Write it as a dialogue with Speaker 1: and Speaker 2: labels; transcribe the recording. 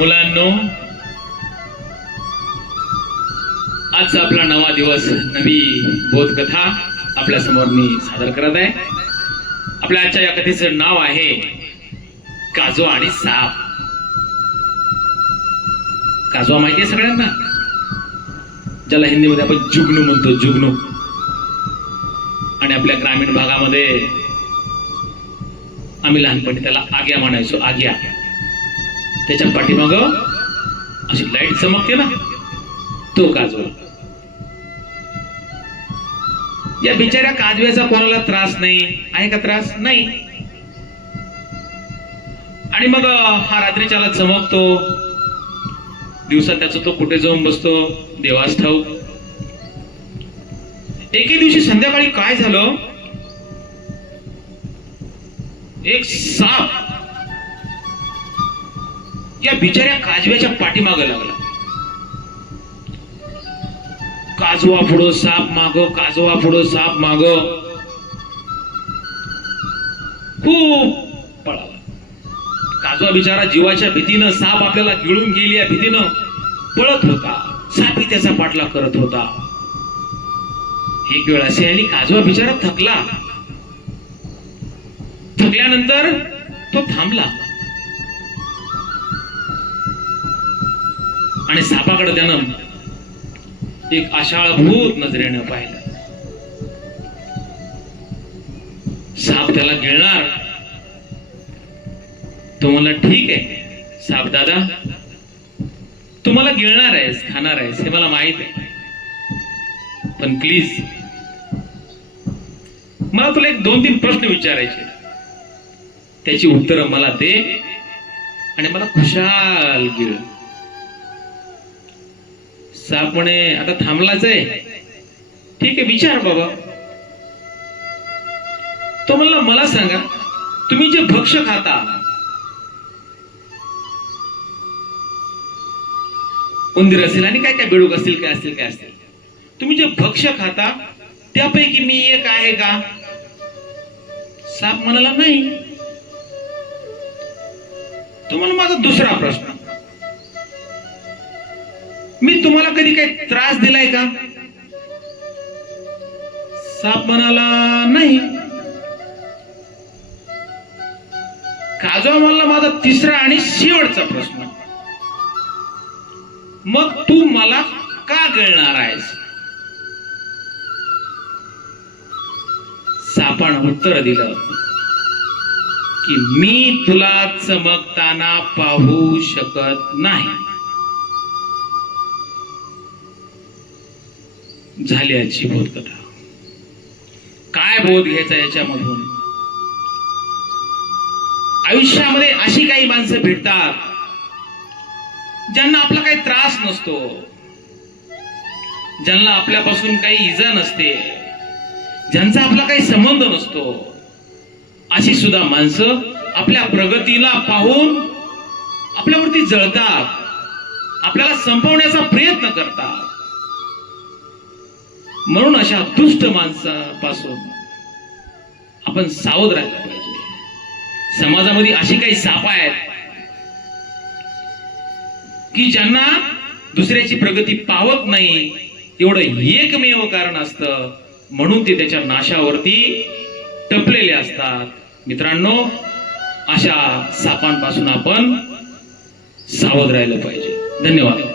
Speaker 1: मुलांनो आजचा आपला नवा दिवस नवी बोधकथा आपल्यासमोर मी सादर करत आहे. आपल्या आजच्या या कथेचं नाव आहे काजवा आणि साप. काजवा माहिती आहे सगळ्यांना? ज्याला हिंदीमध्ये आपण जुगनू म्हणतो जुगनू. आणि आपल्या ग्रामीण भागामध्ये आम्ही लहानपणी त्याला आग्या म्हणायचो आग्या. त्याच्या पाठीमाग अशी लाइट चमकते ना? तो काजवा. या बिचाऱ्या काजव्याचा कोणाला त्रास नाही? आहे का त्रास? नाही. आणि मग हा रात्रीच्याला चमकतो. दिवसात त्याचा तो कुठे जाऊन बसतो? देवास ठाऊक एके दिवशी संध्याकाळी काय झालं? एक साप या बिचाऱ्या काजव्याच्या पाठीमाग लागला. काजवा पुढं साप माग काजवा पुढं साप माग. खूप पळाला. काजवा बिचारा जीवाच्या भीतीनं साप आपल्याला गिळून गेली या भीतीनं पळत होता. सापी त्याचा पाठला करत होता. एक वेळ असे आली काजवा बिचारा थकला. थकल्यानंतर तो थांबला. आणि सापाकडे त्यानं एक आशाळभूत नजरेनं पाहिलं. साप त्याला गिळणार. तो मला ठीक आहे साप दादा. तू मला गिळणार आहेस खाणार आहेस हे मला माहीत आहे. पण प्लीज मला तुला एक दोन तीन प्रश्न विचारायचे त्याची उत्तरं मला दे आणि मला खुशाल गिळ. साप आता थांबलाच आहे. ठीक आहे विचार बाबा. तो म्हणला मला सांगा तुम्ही जे भक्ष खाता उंदीर असेल आणि काय काय बेडूक असतील काय असतील काय असतील. तुम्ही जे भक्ष खाता त्यापैकी मी एक आहे का? साप म्हणाला नाही. तुम्हाला माझा दुसरा प्रश्न. मी तुम्हाला कधी काही त्रास दिलाय का? साप म्हणाला नाही. काजवा म्हणला माझा तिसरा आणि शेवटचा प्रश्न. मग तू मला का गळणार आहेस? सापानं उत्तर दिलं की मी तुला चमकताना पाहू शकत नाही. झाली आजची बोधकथा. काय बोध घ्यायचा याच्यामधून? आयुष्यामध्ये अशी काही माणसं भेटतात ज्यांना आपला काही त्रास नसतो ज्यांना आपल्यापासून काही इजा नसते ज्यांचा आपला काही संबंध नसतो अशी सुद्धा माणसं आपल्या प्रगतीला पाहून आपल्यावरती जळतात आपल्याला संपवण्याचा प्रयत्न करतात. म्हणून अशा दुष्ट माणसापासून आपण सावध राहायला पाहिजे. समाजामध्ये अशी काही साप आहेत की ज्यांना दुसऱ्याची प्रगती पावत नाही एवढं एकमेव कारण असतं म्हणून ते त्याच्या नाशावरती टपलेले असतात. मित्रांनो अशा सापांपासून आपण सावध राहिलं पाहिजे. धन्यवाद.